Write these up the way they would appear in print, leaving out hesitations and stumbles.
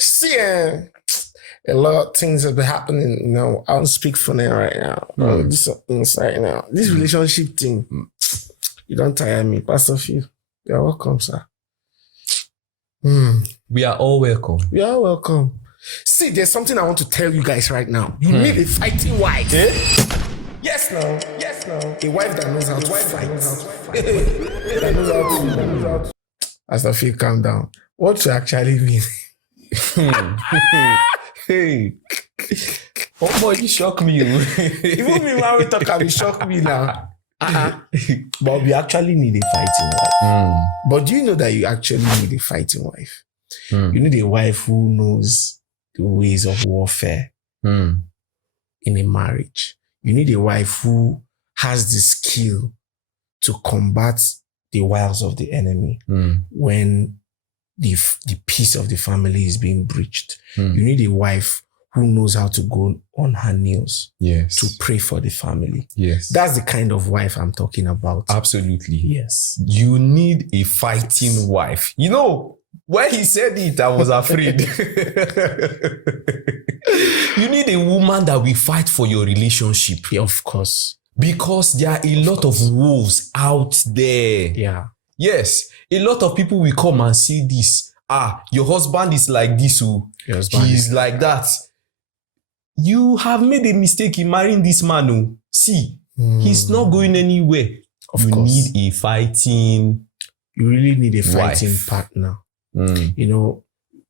See, a lot of things have been happening. You know, I don't speak for them right now. Do some things right now. This relationship thing, you don't tire me. Pastor Phil, you're welcome, sir. We are all welcome. You are welcome. See, there's something I want to tell you guys right now. You need a fighting wife. Yes, no. A wife that knows how to fight. That knows how to. Pastor Phil, calm down. What you actually mean? Hey. Oh boy, you shock me. Even me when we talk, you shock me now. But we actually need a fighting wife. But do you know that you actually need a fighting wife? You need a wife who knows the ways of warfare in a marriage. You need a wife who has the skill to combat the wiles of the enemy when the peace of the family is being breached. You need a wife who knows how to go on her knees to pray for the family. Yes. That's the kind of wife I'm talking about. Absolutely. Yes. You need a fighting wife. You know, when he said it, I was afraid. You need a woman that will fight for your relationship. Yeah, of course. Because there are a lot of wolves out there. Yeah. Yes. A lot of people will come and say this. Your husband is like this. He's like that. You have made a mistake in marrying this man. See, he's not going anywhere. You need a fighting. You really need a fighting partner. You know,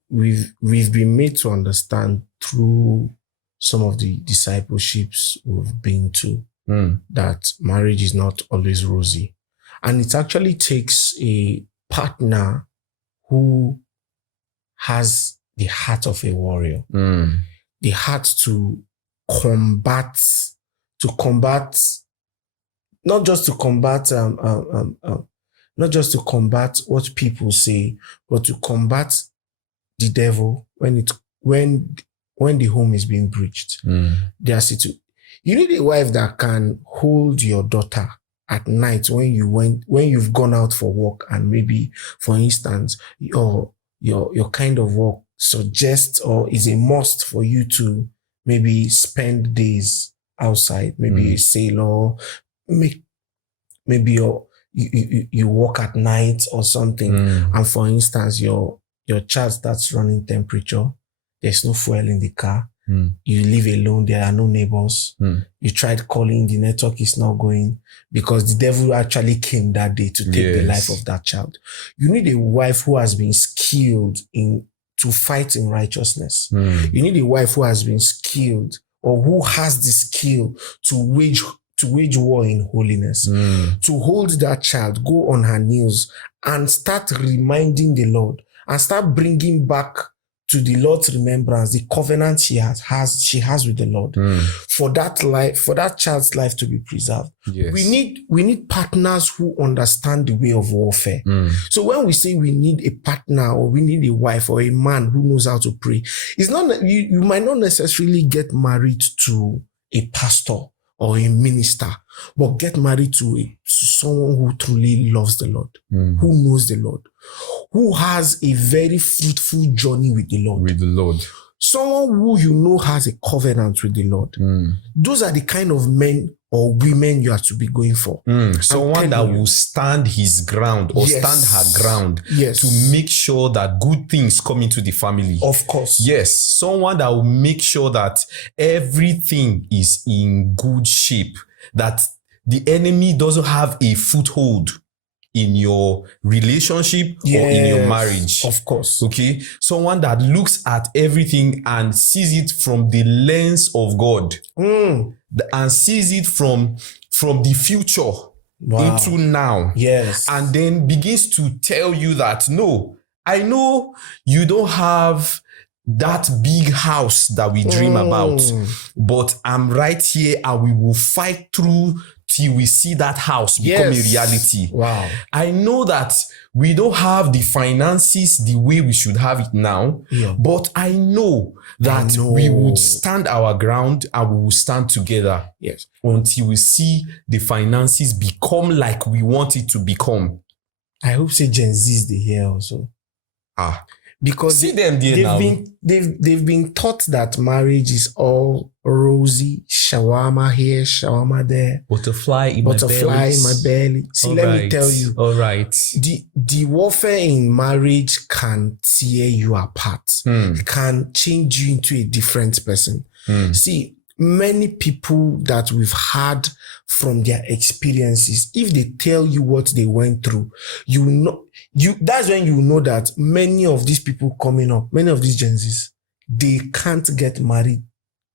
we've been made to understand through some of the discipleships we've been to that marriage is not always rosy. And it actually takes a partner who has the heart of a warrior, the heart to combat, not just to combat what people say, but to combat the devil when the home is being breached. You need a wife that can hold your daughter at night when you've gone out for work, and maybe, for instance, your kind of work suggests or is a must for you to maybe spend days outside, maybe a sailor, maybe you work at night or something, and for instance, your child starts running temperature, there's no fuel in the car, you live alone, there are no neighbors, you tried calling, the network is not going, because the devil actually came that day to take the life of that child. You need a wife who has been skilled to fight in righteousness. You need a wife who has been skilled, or who has the skill to wage war in holiness, to hold that child, go on her knees and start reminding the Lord, and start bringing back to the Lord's remembrance the covenant she has with the Lord, for that child's life to be preserved. Yes. We need partners who understand the way of warfare. So when we say we need a partner, or we need a wife or a man who knows how to pray, it's not, you might not necessarily get married to a pastor or a minister, but get married to someone who truly loves the Lord, who knows the Lord, who has a very fruitful journey with the Lord. Someone who you know has a covenant with the Lord. Those are the kind of men or women you have to be going for. Someone that will stand his ground, or stand her ground, to make sure that good things come into the family. Of course. Yes. Someone that will make sure that everything is in good shape, that the enemy doesn't have a foothold in your relationship or in your marriage. Of course. Okay. Someone that looks at everything and sees it from the lens of God, and sees it from the future into now. Yes. And then begins to tell you that, no, I know you don't have that big house that we dream about, but I'm right here, and we will fight through till we see that house become a reality. Wow. I know that we don't have the finances the way we should have it now, but I know that we would stand our ground, and we will stand together until we see the finances become like we want it to become. I hope say Gen Z is the here also. because See them there now. they've been taught that marriage is all rosy, shawarma here, shawarma there, Butterfly in my belly. See, All let right. me tell you, All right. the warfare in marriage can tear you apart. Can change you into a different person. See, many people that we've had from their experiences, if they tell you what they went through, that's when you know that many of these people coming up, many of these Gen Zs, they can't get married.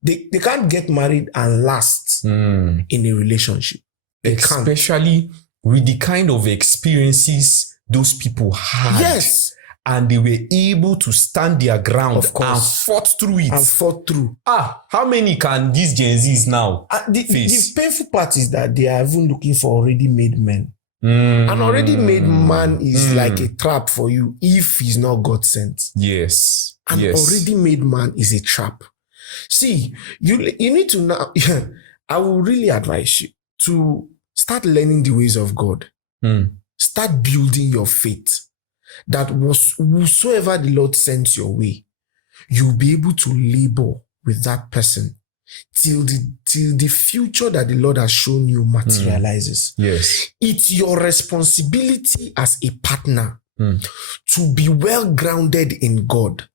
They can't get married and last in a relationship. Especially with the kind of experiences those people had. Yes. And they were able to stand their ground Of course. and fought through it. How many can these Gen Zs now face? The painful part is that they are even looking for already made men. An already made man is like a trap for you if he's not God sent. Yes. An already made man is a trap. See, you need to now, I will really advise you to start learning the ways of God. Start building your faith. That whosoever the Lord sends your way, you'll be able to labor with that person till the future that the Lord has shown you materializes. Yes. It's your responsibility as a partner to be well grounded in God,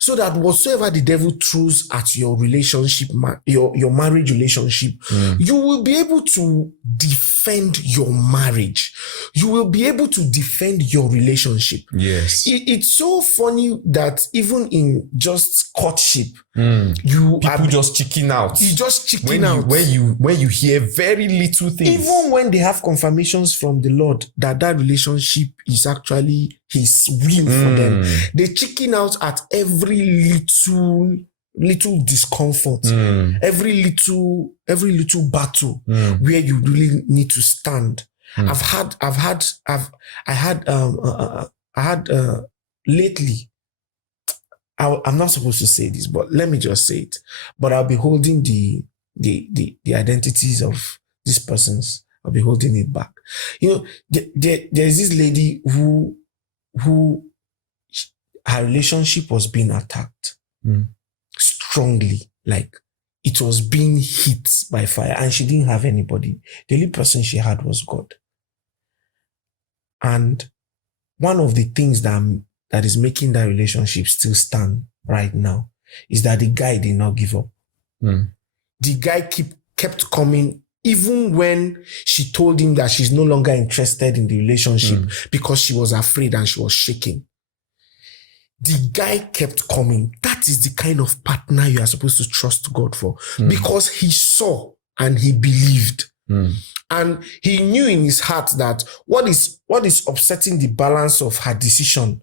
so that whatsoever the devil throws at your relationship, your marriage relationship, you will be able to defend your marriage. You will be able to defend your relationship. Yes. It's so funny that even in just courtship, people just chicken out. You just chicken out. When you hear very little things. Even when they have confirmations from the Lord that relationship is actually His will for them, they chicken out at every little discomfort, every little battle where you really need to stand. I had lately, I'm not supposed to say this, but let me just say it. But I'll be holding the identities of these persons. I'll be holding it back. There's this lady who her relationship was being attacked strongly, like it was being hit by fire, and she didn't have anybody. The only person she had was God. And one of the things that is making that relationship still stand right now is that the guy did not give up. The guy kept coming, even when she told him that she's no longer interested in the relationship because she was afraid and she was shaking. The guy kept coming. That is the kind of partner you are supposed to trust God for, because he saw and he believed. And he knew in his heart that what is upsetting the balance of her decision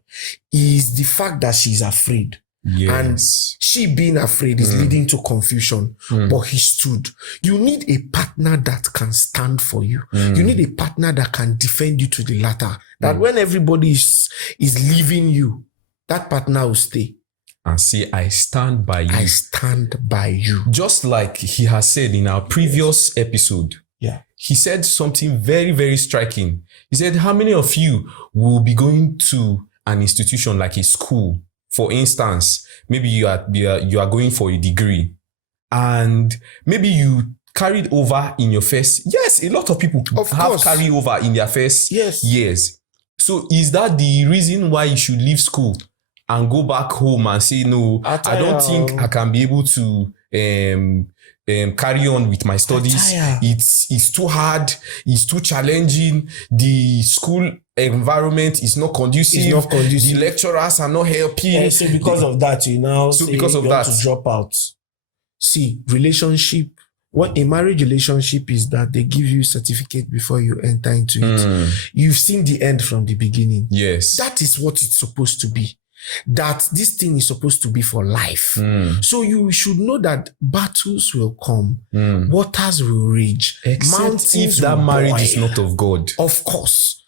is the fact that she's afraid. Yes. And she being afraid is leading to confusion. But he stood. You need a partner that can stand for you. You need a partner that can defend you to the latter. That when everybody is leaving you, that partner will stay. And say, I stand by you. I stand by you. Just like he has said in our previous episode. Yeah. He said something very, very striking. He said, how many of you will be going to an institution like a school? For instance, maybe you are going for a degree, and maybe you carried over in your first. Yes, a lot of people have carried over in their first years. So is that the reason why you should leave school and go back home and say, no, I don't think I can be able to carry on with my studies. It's too hard. It's too challenging. The school environment is not conducive. The lecturers are not helping. So because of that, you want to drop out. See, relationship. What a marriage relationship is that they give you a certificate before you enter into it. You've seen the end from the beginning. Yes. That is what it's supposed to be. That this thing is supposed to be for life. So you should know that battles will come. Waters will rage. Except if that marriage is not of God. Of course.